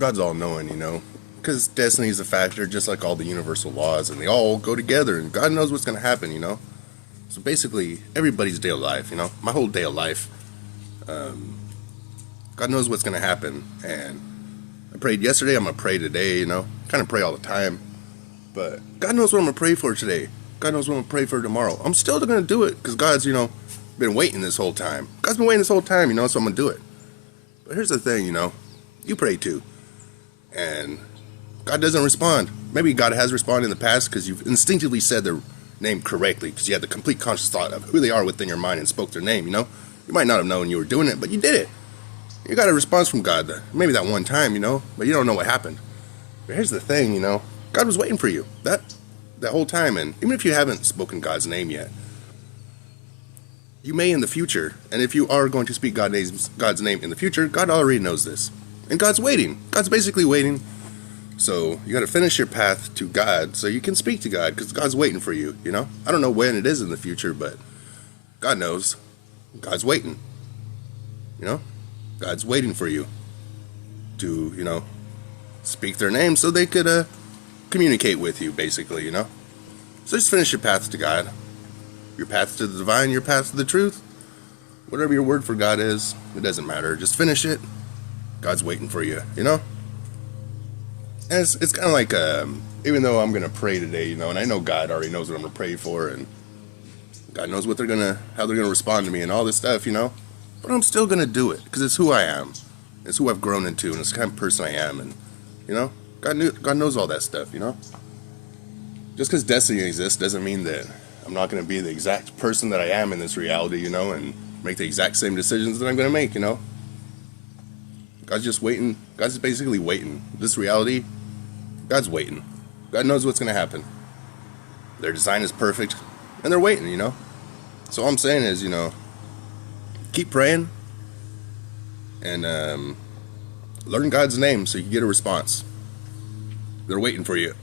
God's all knowing, you know, because destiny is a factor just like all the universal laws, and they all go together, and God knows what's going to happen, you know. So basically, everybody's day of life, you know, my whole day of life, God knows what's going to happen. And I prayed yesterday, I'm going to pray today, you know, kind of pray all the time. But God knows what I'm going to pray for today. God knows what I'm going to pray for tomorrow. I'm still going to do it because God's, you know, been waiting this whole time. God's been waiting this whole time, you know, so I'm going to do it. But here's the thing, you know, you pray too. And God doesn't respond. Maybe God has responded in the past because you've instinctively said their name correctly because you had the complete conscious thought of who they are within your mind and spoke their name, you know. You might not have known you were doing it, but you did it. You got a response from God, maybe that one time, you know, but you don't know what happened. But here's the thing, you know, God was waiting for you that whole time, and even if you haven't spoken God's name yet, you may in the future, and if you are going to speak God's name in the future, God already knows this, and God's waiting. God's basically waiting, so you got to finish your path to God so you can speak to God, because God's waiting for you, you know. I don't know when it is in the future, but God knows. God's waiting, you know. God's waiting for you to, you know, speak their name so they could communicate with you, basically, you know. So just finish your path to God, your path to the divine, your path to the truth. Whatever your word for God is, it doesn't matter. Just finish it. God's waiting for you, you know. And it's kind of like, even though I'm going to pray today, you know, and I know God already knows what I'm going to pray for, and God knows how they're going to respond to me and all this stuff, you know. But I'm still going to do it because it's who I am. It's who I've grown into, and it's the kind of person I am. And, you know, God knows all that stuff, you know. Just because destiny exists doesn't mean that I'm not going to be the exact person that I am in this reality, you know, and make the exact same decisions that I'm going to make, you know. God's just waiting. God's basically waiting. This reality, God's waiting. God knows what's going to happen. Their design is perfect, and they're waiting, you know. So all I'm saying is, you know, keep praying and learn God's name so you can get a response. They're waiting for you.